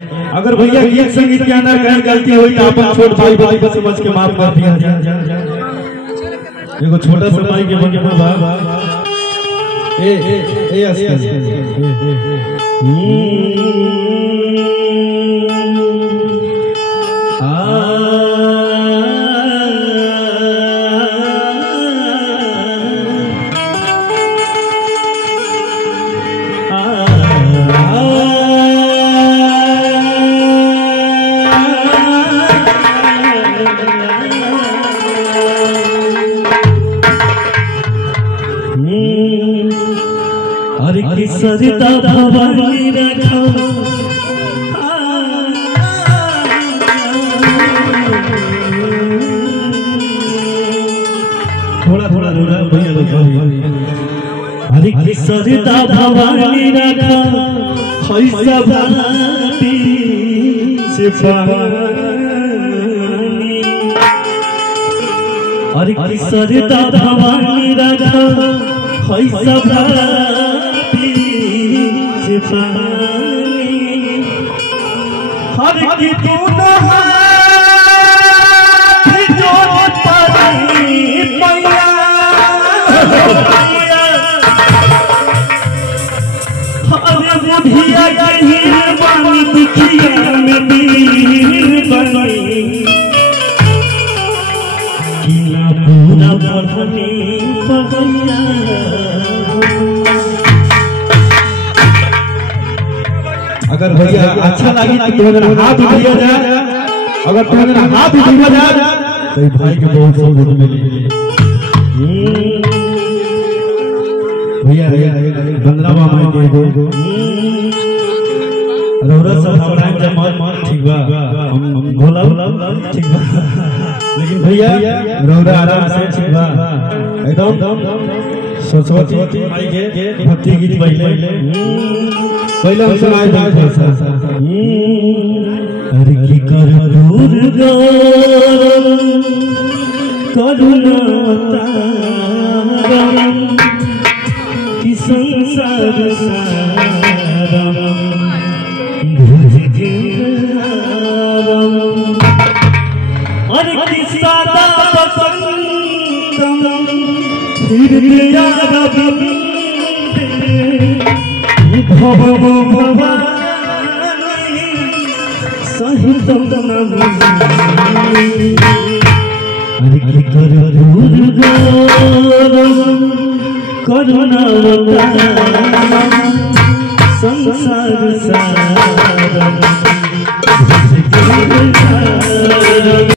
अगर भैया गीत संगीत के अंदर कहीं गलती हुई तो अपन छोट भाई भाई को समझ के माफ कर दिया एगो छोटा सा भाई के बगे बाबा ए अरे की सरिता भवानी रखो थोड़ा थोड़ा रोना भैया लोग अरे की सरिता भवानी रखो पैसा भाती से पानी अरे की सरिता भवानी रखो पैसा भाती से पानी हर की तू बुढ़िया कहीं बानी दुखिया में वीर बनी किला पूरा बढ़नी पड़िया अगर भैया अच्छा लगी तो तुम्हारा हाथ उठाया जाए अगर तुम्हारा हाथ उठाया जाए तो भाई के बहुत बहुत मिलेगी भैया बंदरावा माई दे दो रौरा सब हमरा जमाल ठीक बा हम भोला ठीक बा लेकिन भैया रौरा आराम से ठीक बा एकदम सरस्वती माई के भक्ति गीत पहले हम सुनाए थे अरे की कर दूर करुणा तारम की संसार सारम अरे की सादा बसंतम फिर याद भव भवानी सहितम अरे की कर दूर करुणा संसार सारम